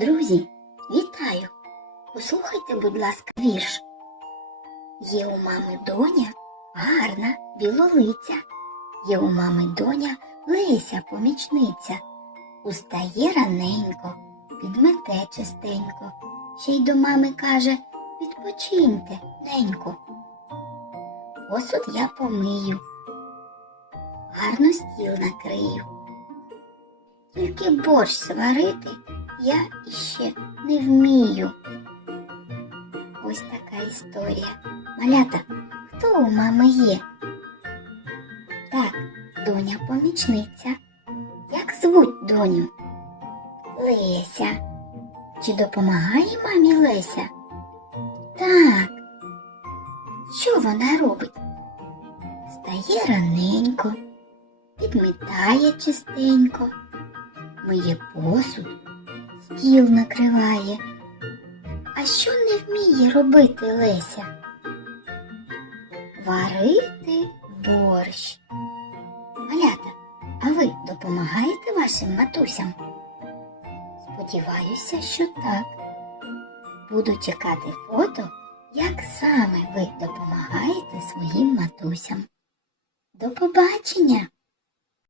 Друзі, вітаю! Послухайте, будь ласка, вірш. Є у мами доня гарна білолиця, є у мами доня Леся помічниця. Устає раненько, підмете чистенько, ще й до мами каже відпочиньте, ненько. Посуд я помию, гарно стіл накрию. Тільки борщ сварити я іще не вмію. Ось така історія. Малята, хто у мами є? Так, доня помічниця. Як звуть доню? Леся. Чи допомагає мамі Леся? Так. Що вона робить? Стає раненько, підмітає чистенько, миє посуд, стіл накриває. А що не вміє робити Леся? Варити борщ. Малята, а ви допомагаєте вашим матусям? Сподіваюся, що так. Буду чекати фото, як саме ви допомагаєте своїм матусям. До побачення!